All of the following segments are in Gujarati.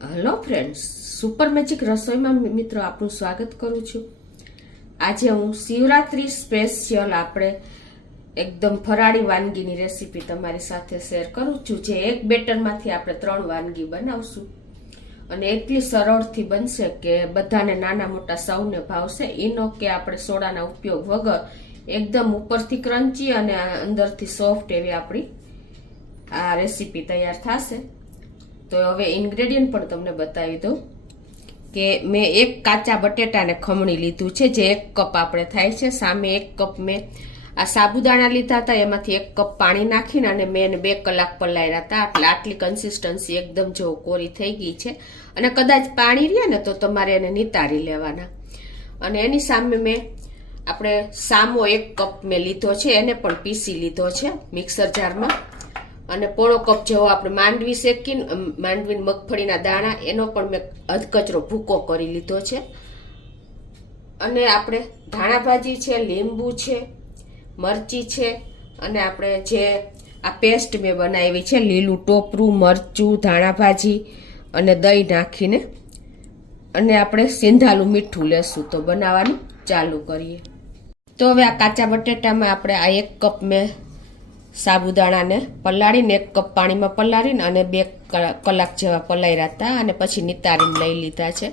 હેલો ફ્રેન્ડ્સ, સુપર મેજિક રસોઈમાં મિત્રો આપનું સ્વાગત કરું છું। આજે હું શિવરાત્રી સ્પેશિયલ આપણે એકદમ ફરાળી વાનગીની રેસીપી તમારી સાથે શેર કરું છું, જે એક બેટરમાંથી આપણે 3 વાનગી બનાવશું અને એટલી સરળથી બનશે કે બધાને નાના મોટા સૌને ભાવશે। ઈનો કે આપણે સોડાના ઉપયોગ વગર એકદમ ઉપરથી ક્રન્ચી અને અંદરથી સોફ્ટ એવી આપણી આ રેસીપી તૈયાર થશે। તો હવે ઇન્ગ્રેડિયન્ટ પણ તમને બતાવી દઉં કે મેં 1 કાચા બટેટાને ખમણી લીધું છે, જે 1 કપ આપણે થાય છે। સામે 1 કપ મેં આ સાબુદાણા લીધા હતા, એમાંથી 1 કપ પાણી નાખીને અને મેં 2 કલાક પલાળ્યા હતા, એટલે આટલી કન્સિસ્ટન્સી એકદમ જો કોરી થઈ ગઈ છે। અને કદાચ પાણી રહે ને તો તમારે એને નિતારી લેવાના। અને એની સામે મેં આપણે સામો 1 કપ મેં લીધો છે, એને પણ પીસી લીધો છે મિક્સર જારમાં। અને પોણો કપ જેવો આપણે માંડવી શેકીને માંડવી મગફળીના દાણા એનો પણ મેં અધકચરો ભૂકો કરી લીધો છે। અને આપણે ધાણા ભાજી છે, લીંબુ છે, મરચી છે, અને આપણે જે આ પેસ્ટ મેં બનાવી છે લીલું ટોપરું, મરચું, ધાણા ભાજી અને દહીં નાખીને, અને આપણે સિંધાલું મીઠું લેશું। તો બનાવવાનું ચાલુ કરીએ। તો હવે આ કાચા બટેટામાં આપણે આ 1 કપ મેં સાબુદાણાને પલાળીને 1 કપ પાણીમાં પલાળીને અને 2 કલાક જેવા પલાળ્યા હતા, અને પછી નિતારીને લઈ લીધા છે।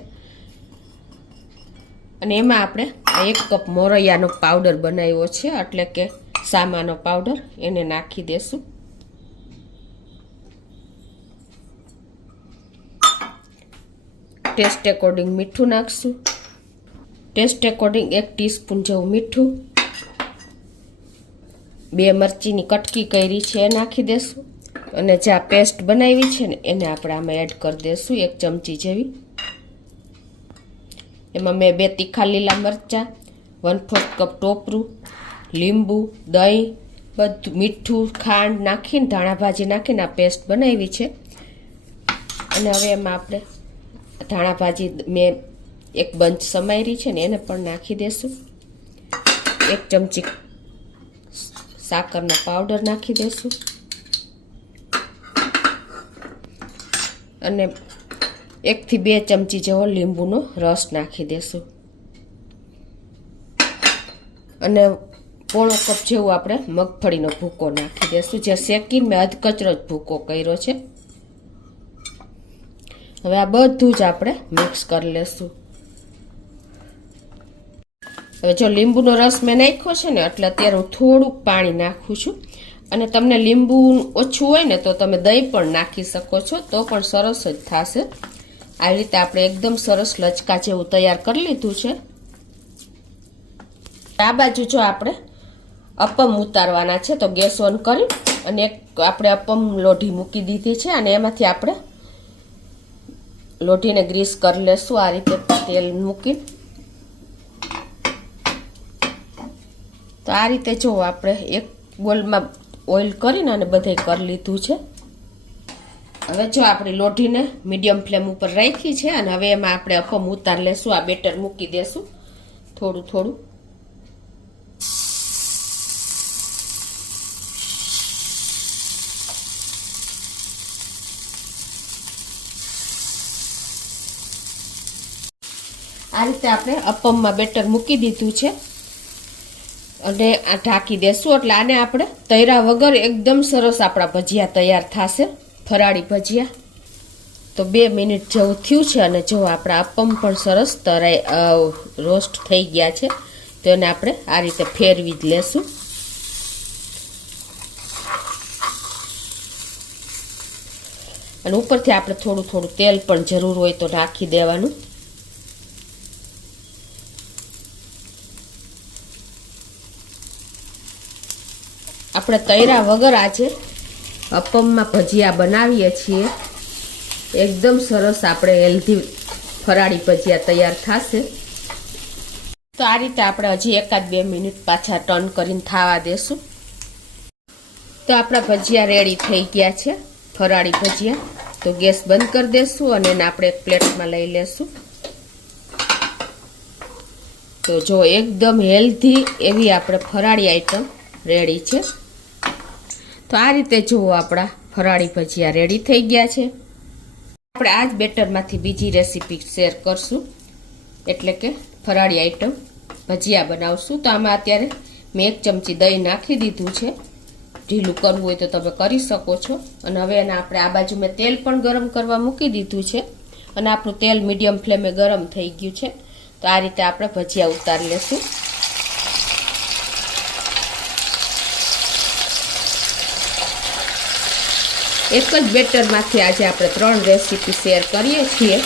અને એમાં આપણે આ 1 કપ મોરૈયાનો પાવડર બનાવ્યો છે, એટલે કે સામાનો પાવડર, એને નાખી દેશું। ટેસ્ટ એકોર્ડિંગ મીઠું નાખશું। ટેસ્ટ એકોર્ડિંગ 1 ટીસ્પૂન જેવું મીઠું। 2 મરચીની કટકી કરી છે એ નાખી દેશું। અને જે આ પેસ્ટ બનાવી છે ને એને આપણે આમાં એડ કરી દેશું 1 ચમચી જેવી। એમાં મેં 2 તીખા લીલા મરચાં, 1/4 કપ ટોપરું, લીંબુ, દહીં, બધું મીઠું, ખાંડ નાખીને ધાણા ભાજી નાખીને આ પેસ્ટ બનાવી છે। અને હવે એમાં આપણે ધાણા ભાજી મેં 1 બંચ સમારી છે ને એને પણ નાખી દેશું। 1 ચમચી સાકરનો પાવડર નાખી દેશું, અને 1 થી 2 ચમચી જેવો લીંબુનો રસ નાખી દેશું। અને પોણો કપ જેવું આપણે મગફળીનો ભૂકો નાખી દેશું, જે શેકીને મેં અધકચરો જ ભૂકો કર્યો છે। હવે આ બધું જ આપણે મિક્સ કરી લેશું। હવે જો લીંબુનો રસ મેં નાખ્યો છે ને, એટલે અત્યારે હું થોડુંક પાણી નાખું છું। અને તમને લીંબુ ઓછું હોય ને તો તમે દહીં પણ નાખી શકો છો, તો પણ સરસ જ થશે। આ રીતે આપણે એકદમ સરસ લચકા જેવું તૈયાર કરી લીધું છે। આ બાજુ જો આપણે અપમ ઉતારવાના છે, તો ગેસ ઓન કરી અને આપણે અપમ લોઢી મૂકી દીધી છે, અને એમાંથી આપણે લોઢીને ગ્રીસ કરી લેશું આ રીતે તેલ મૂકી। તો આ રીતે જો આપણે એક બોલમાં ઓઇલ કરીને અને બધે કરી લીધું છે। હવે જો આપણી લોઢીને મીડિયમ ફ્લેમ ઉપર રાખી છે, અને હવે એમાં આપણે અપમ ઉતાર લેશું। આ બેટર મૂકી દેશું થોડું થોડું। આ રીતે આપણે અપમમાં બેટર મૂકી દીધું છે, અને આ ઢાંકી દેશું, એટલે આને આપણે તૈરા વગર એકદમ સરસ આપણા ભજીયા તૈયાર થશે, ફરાળી ભજીયા। તો 2 મિનિટ જેવું થયું છે, અને જો આપણા અપમ પણ સરસ રોસ્ટ થઈ ગયા છે, તો એને આપણે આ રીતે ફેરવી જ લેશું। અને ઉપરથી આપણે થોડું થોડું તેલ પણ જરૂર હોય તો નાખી દેવાનું। આપણે તૈરા વગર આજે અપમમાં ભજીયા બનાવીએ છીએ, એકદમ સરસ આપણે હેલ્ધી ફરાળી ભજીયા તૈયાર થશે। તો આ રીતે આપણે હજી 1-2 મિનિટ પાછા ટર્ન કરીને થવા દેશું। તો આપણા ભજીયા રેડી થઈ ગયા છે, ફરાળી ભજીયા। તો ગેસ બંધ કરી દેશું અને એને આપણે એક પ્લેટમાં લઈ લેશું। તો જો એકદમ હેલ્ધી એવી આપણે ફરાળી આઈટમ રેડી છે। તો આ રીતે જુઓ આપણા ફરાળી ભજીયા રેડી થઈ ગયા છે। આપણે આ જ બેટરમાંથી બીજી રેસીપી શેર કરશું, એટલે કે ફરાળી આઈટમ ભજીયા બનાવશું. તો આમાં અત્યારે મેં 1 ચમચી દહીં નાખી દીધું છે. ઢીલું કરવું હોય તો તમે કરી શકો છો. અને હવે એને આપણે આ બાજુ મેં તેલ પણ ગરમ કરવા મૂકી દીધું છે અને આપણું તેલ મીડિયમ ફ્લેમે ગરમ થઈ ગયું છે. તો આ રીતે આપણે ભજીયા ઉતારી લેશું. એક જ બેટરમાંથી આજે આપણે 3 રેસીપી શેર કરીએ છીએ.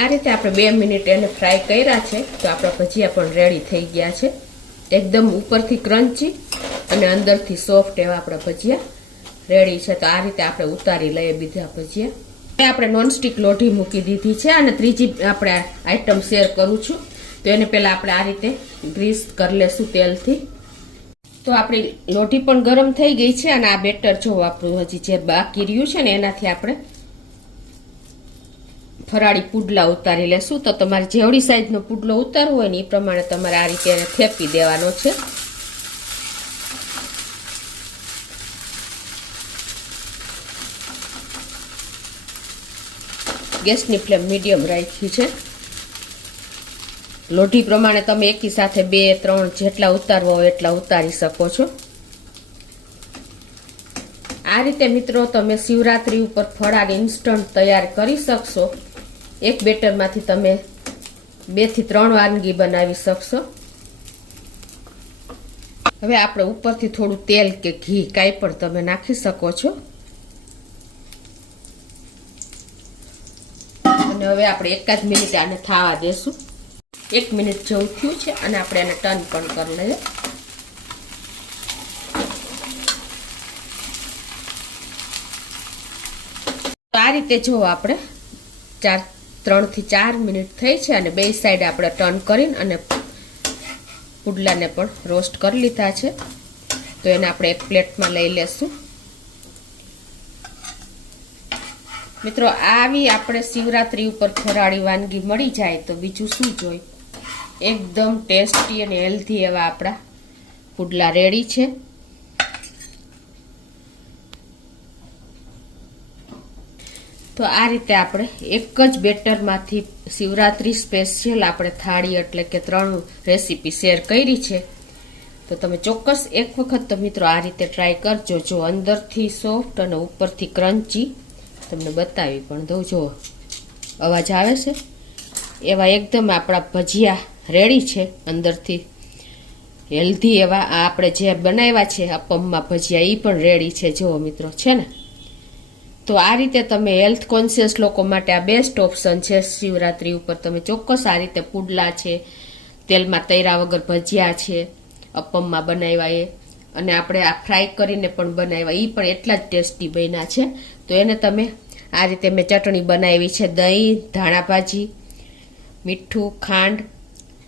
આ રીતે આપણે 2 મિનિટ એને ફ્રાય કર્યા છે. તો આપણા ભજીયા પણ રેડી થઈ ગયા છે. એકદમ ઉપરથી ક્રન્ચી અને અંદરથી સોફ્ટ એવા આપણા ભજીયા રેડી છે. તો આ રીતે આપણે ઉતારી લઈએ બીજા ભજીયા. આપણે નોનસ્ટિક લોઢી મૂકી દીધી છે અને ત્રીજી આપણે આઈટમ શેર કરું છું. તો એને પહેલા આપણે આ રીતે ગ્રીસ કરી લેશું તેલથી. તો આપણી લોઢી પણ ગરમ થઈ ગઈ છે અને આ બેટર જો આપણું હજી જે બાકી રહ્યું છે ને એનાથી આપણે ફરાળી પુડલા ઉતારી લેશું. તો તમારે જેવડી સાઈઝનો પુડલો ઉતારવો હોય ને એ પ્રમાણે તમારે આ રીતે એને થેપી દેવાનો છે. ગેસની ફ્લેમ મીડિયમ રાખી છે. લોઢી પ્રમાણે તમે એકી સાથે 2-3 જેટલા ઉતારવા હોય એટલા ઉતારી શકો છો. આ રીતે મિત્રો તમે શિવરાત્રી ઉપર ફરાળી ઇન્સ્ટન્ટ તૈયાર કરી શકશો. એક બેટરમાંથી તમે 2 થી 3 વાનગી બનાવી શકશો. હવે આપણે ઉપરથી થોડું તેલ કે ઘી કાંઈ પણ તમે નાખી શકો છો. અને હવે આપણે 1 જ મિનિટ આને થાવા દેશું. 1 મિનિટ જેવું થયું છે અને આપણે એને ટર્ન પણ કરી લઈએ. તો આ રીતે જો આપણે 3 થી 4 મિનિટ થઈ છે અને બે સાઈડ આપણે ટર્ન કરીને અને પુડલાને પણ રોસ્ટ કરી લીધા છે. તો એને આપણે એક પ્લેટમાં લઈ લેશું. મિત્રો આવી આપણે શિવરાત્રી ઉપર ફરાળી વાનગી મળી જાય તો બીજું શું જોઈ. એકદમ ટેસ્ટી અને હેલ્ધી એવા આપણા પુડલા રેડી છે. તો આ રીતે આપણે એક જ બેટરમાંથી શિવરાત્રી સ્પેશિયલ આપણે થાળી એટલે કે 3 રેસીપી શેર કરી છે. તો તમે ચોક્કસ એક વખત તો મિત્રો આ રીતે ટ્રાય કરજો. જો અંદરથી સોફ્ટ અને ઉપરથી ક્રન્ચી તમને બતાવી પણ દઉં. જો અવાજ આવે છે એવા એકદમ આપણા ભજીયા રેડી છે. અંદરથી હેલ્ધી એવા આ આપણે જે બનાવ્યા છે અપમમાં ભજીયા એ પણ રેડી છે. જુઓ મિત્રો છે ને. તો આ રીતે તમે હેલ્થ કોન્શિયસ લોકો માટે આ બેસ્ટ ઓપ્શન છે. શિવરાત્રી ઉપર તમે ચોક્કસ આ રીતે પુડલા છે, તેલમાં તૈરા વગર ભજીયા છે, અપમમાં બનાવ્યા એ અને આપણે આ ફ્રાય કરીને પણ બનાવ્યા એ પણ એટલા જ ટેસ્ટી બન્યા છે. તો એને તમે આ રીતે મેં ચટણી બનાવી છે. દહીં, ધાણા ભાજી, મીઠું, ખાંડ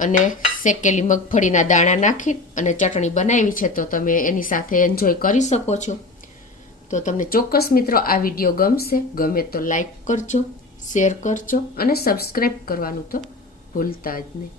અને શેકેલી મગફળીના દાણા નાખી અને ચટણી બનાવી છે. તો તમે એની સાથે એન્જોય કરી શકો છો. તો તમને ચોક્કસ મિત્રો આ વિડીયો ગમશે. ગમે તો લાઈક કરજો, શેર કરજો અને સબસ્ક્રાઈબ કરવાનું તો ભૂલતા જ નહીં.